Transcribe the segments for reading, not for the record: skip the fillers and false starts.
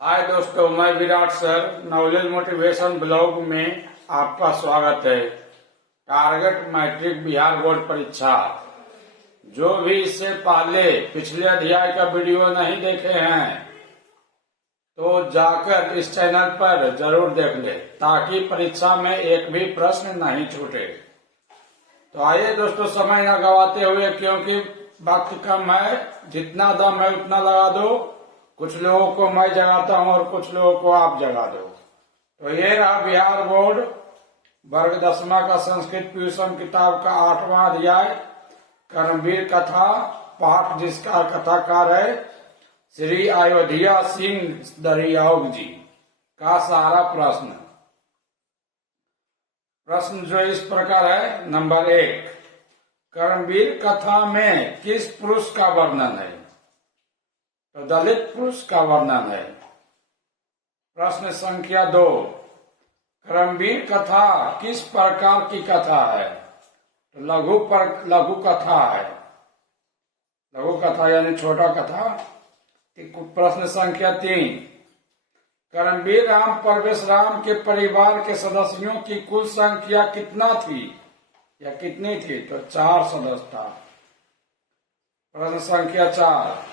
हाय दोस्तों, मैं Virat sir knowledge motivation blog में आपका स्वागत है। टारगेट मैट्रिक बिहार बोर्ड परीक्षा, जो भी इससे पहले पिछले अध्याय का वीडियो नहीं देखे हैं तो जाकर इस चैनल पर जरूर देख ले, ताकि परीक्षा में एक भी प्रश्न नहीं छूटे। तो आइए दोस्तों, समय न गवाते हुए, क्योंकि वक्त कम है, जितना दम है उतना लगा दो। कुछ लोगों को मैं जगाता हूं और कुछ लोगों को आप जगा दो। तो ये रहा बिहार बोर्ड वर्ग 10वां का संस्कृत ट्यूशन किताब का 8वां अध्याय, कर्मवीर कथा पाठ, जिसका कथाकार है श्री अयोध्या सिंह दरियाउग जी का सारा प्रश्न जो इस प्रकार है। नंबर 1, कर्मवीर कथा में किस पुरुष का वर्णन है? तो दलित पुरुष का वर्णन है। प्रश्न संख्या 2, कर्मवीर कथा किस प्रकार की कथा है? तो लघु कथा है। लघु कथा यानी छोटा कथा। प्रश्न संख्या 3, कर्मवीर राम परवेश राम के परिवार के सदस्यों की कुल संख्या कितना थी या कितनी थी? तो 4 सदस्य था। प्रश्न संख्या 4,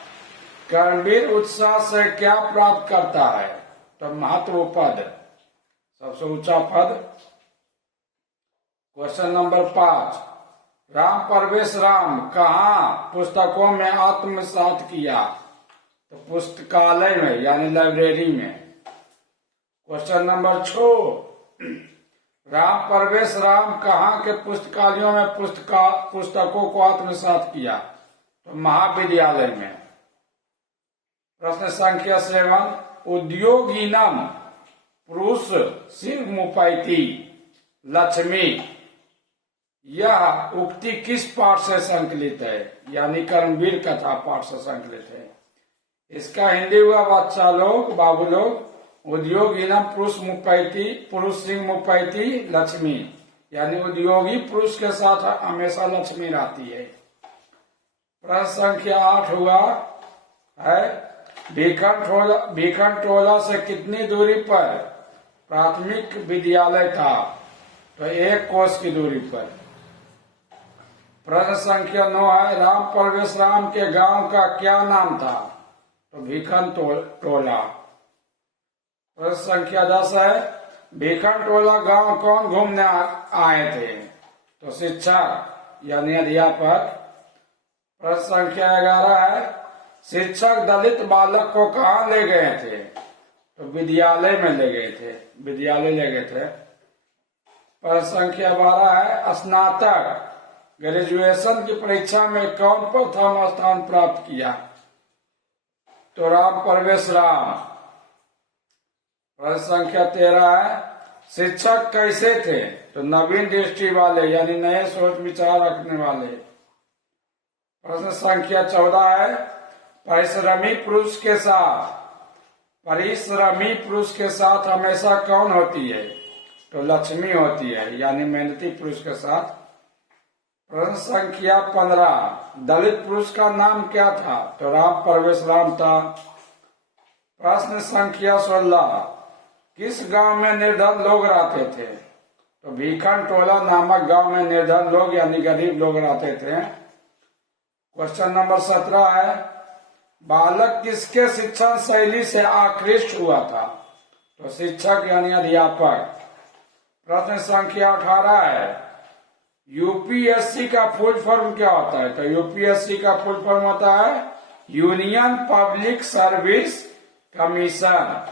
कर्मवीर उत्साह से क्या प्राप्त करता है? तो महत्व पद, सबसे ऊंचा पद। क्वेश्चन नंबर 5, राम परवेश राम कहाँ पुस्तकों में आत्मसात किया? तो पुस्तकालय में यानी लाइब्रेरी में। क्वेश्चन नंबर 6, राम परवेश राम कहाँ के पुस्तकालयों में पुस्तकों को आत्मसात किया? तो महाविद्यालय में। प्रश्न संख्या 7, उद्योगीनम पुरुष सिंहमुपैति लक्ष्मी, यह उक्ति किस पाठ से संकलित है? यानी कर्मवीर कथा पाठ से संकलित है। इसका हिंदी हुआ बच्चा लोग, बाबू लोग, उद्योगीनम पुरुष सिंह मुपैति लक्ष्मी, यानी उद्योगी पुरुष के साथ हमेशा लक्ष्मी रहती है। प्रश्न संख्या 8 हुआ है, भीखन टोला से कितनी दूरी पर प्राथमिक विद्यालय था? तो 1 कोस की दूरी पर। प्रश्न संख्या 9 है, राम परवेश राम के गांव का क्या नाम था? तो भीखन टोला। प्रश्न संख्या 10 है, भीखन टोला गांव कौन घूमने आए थे? तो शिक्षक यानी अध्यापक। प्रश्न संख्या 11 है, शिक्षक दलित बालक को कहाँ ले गए थे? तो विद्यालय में ले गए थे, विद्यालय ले गए थे। प्रश्न संख्या 12 है, स्नातक ग्रेजुएशन की परीक्षा में कौन प्रथम स्थान प्राप्त किया? तो राम परवेश राम। प्रश्न संख्या 13 है, शिक्षक कैसे थे? तो नवीन दृष्टि वाले, यानी नए सोच विचार रखने वाले। प्रश्न संख्या 14 है, परिश्रमी पुरुष के साथ हमेशा कौन होती है? तो लक्ष्मी होती है, यानी मेहनती पुरुष के साथ। प्रश्न संख्या 15, दलित पुरुष का नाम क्या था? तो राम परवेश राम था। प्रश्न संख्या 16, किस गांव में निर्धन लोग रहते थे? तो भीखन टोला नामक गांव में निर्धन लोग यानी गरीब लोग रहते थे। क्वेश्चन नंबर 17 है, बालक किसके शिक्षण शैली से आकृष्ट हुआ था? तो शिक्षक यानी अध्यापक। प्रश्न संख्या 18 है, यूपीएससी का फुल फॉर्म क्या होता है? तो यूपीएससी का फुल फॉर्म होता है यूनियन पब्लिक सर्विस कमीशन।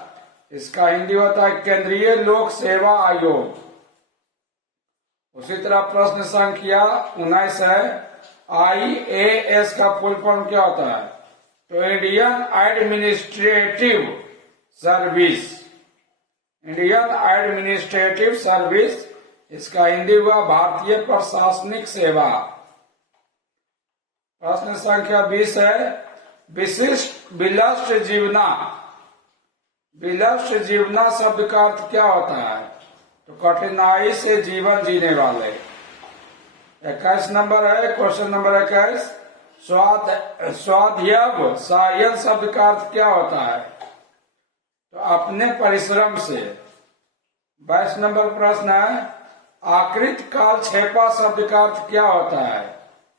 इसका हिंदी होता है केंद्रीय लोक सेवा आयोग। उसी तरह प्रश्न संख्या 19 है, IAS का फुल फॉर्म क्या होता है? तो इंडियन एडमिनिस्ट्रेटिव सर्विस। इसका हिंदी हुआ भारतीय प्रशासनिक सेवा। प्रश्न संख्या 20 है, विलस्ट जीवना शब्द का अर्थ क्या होता है? तो कठिनाई से जीवन जीने वाले। 21 नंबर है, क्वेश्चन नंबर 21, स्वाध्याय शब्द का अर्थ क्या होता है? तो अपने परिश्रम से। 22 नंबर प्रश्न है, आकृत काल छेपा शब्द का अर्थ क्या होता है?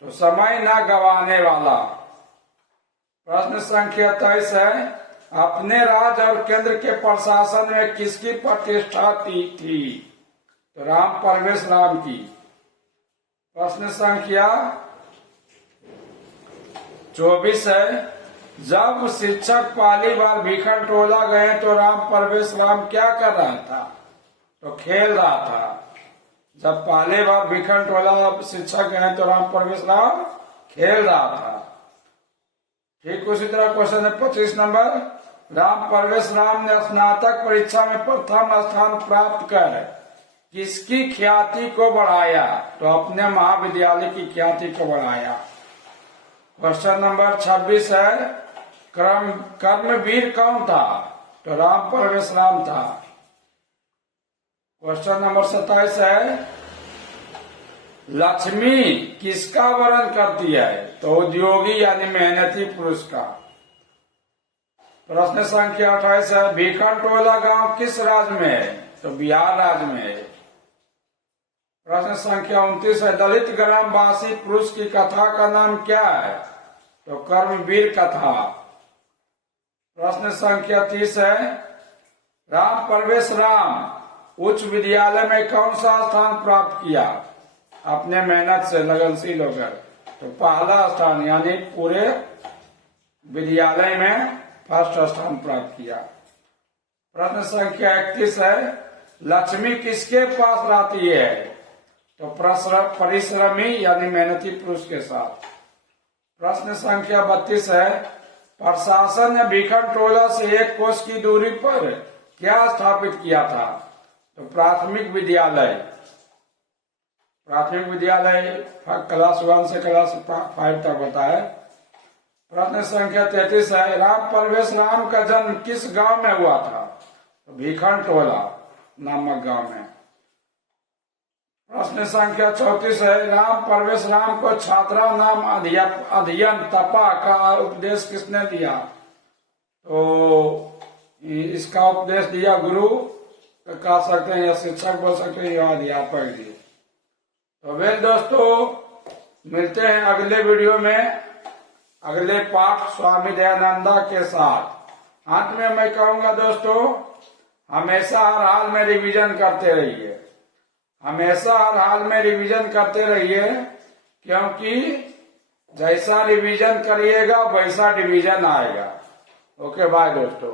तो समय ना गवाने वाला। प्रश्न संख्या 23 है, अपने राज्य और केंद्र के प्रशासन में किसकी प्रतिष्ठा थी? तो राम परवेश राम की। प्रश्न संख्या 24 है, जब शिक्षक पहली बार भीखन टोला गए तो राम परवेश राम क्या कर रहा था? तो खेल रहा था। जब पहली बार भीखन टोला शिक्षक गए तो राम परवेश राम खेल रहा था। ठीक उसी तरह क्वेश्चन है 25 नंबर, राम परवेश राम ने स्नातक परीक्षा में प्रथम स्थान प्राप्त कर किसकी ख्याति को बढ़ाया? तो अपने महाविद्यालय की ख्याति को बढ़ाया। क्वेश्चन नंबर 26 है, कर्मवीर कौन था? तो राम परवेश राम था। क्वेश्चन नंबर 27 है, लक्ष्मी किसका वर्णन करती है? तो उद्योगी यानी मेहनती पुरुष का। प्रश्न संख्या 28 है, भीखन टोला गांव किस राज्य में है? तो बिहार राज्य में है। प्रश्न संख्या 29 है, दलित ग्रामवासी पुरुष की कथा का नाम क्या है? तो कर्मवीर कथा। प्रश्न संख्या 30 है, राम परवेश राम उच्च विद्यालय में कौन सा स्थान प्राप्त किया? अपने मेहनत से लगनशील होकर। तो पहला स्थान यानी पूरे विद्यालय में फर्स्ट स्थान प्राप्त किया। प्रश्न संख्या 31 है, लक्ष्मी किसके पास रहती है? तो परिश्रमी यानी मेहनती पुरुष के साथ। प्रश्न संख्या 32 है, प्रशासन ने भीखन टोला से 1 कोस की दूरी पर क्या स्थापित किया था? तो प्राथमिक विद्यालय। प्राथमिक विद्यालय क्लास 1 से क्लास 5 तक होता है। प्रश्न संख्या 33 है, राम परवेश राम का जन्म किस गांव में हुआ था? तो भीखन टोला नामक गांव में। प्रश्न संख्या 34 है, राम परवेश राम को छात्रा नाम अध्ययन तपा का उपदेश किसने दिया? तो इसका उपदेश दिया गुरु कह सकते हैं या शिक्षक बोल सकते हैं या अध्यापक दिए। तो वेल दोस्तों, मिलते हैं अगले वीडियो में अगले पाठ स्वामी दयानंदा के साथ। अंत में मैं कहूंगा दोस्तों, हमेशा हर हाल में रिवीजन करते रहिए। हमेशा हर हाल में रिवीजन करते रहिए, क्योंकि जैसा रिवीजन करिएगा वैसा डिवीजन आएगा। ओके बाय दोस्तों।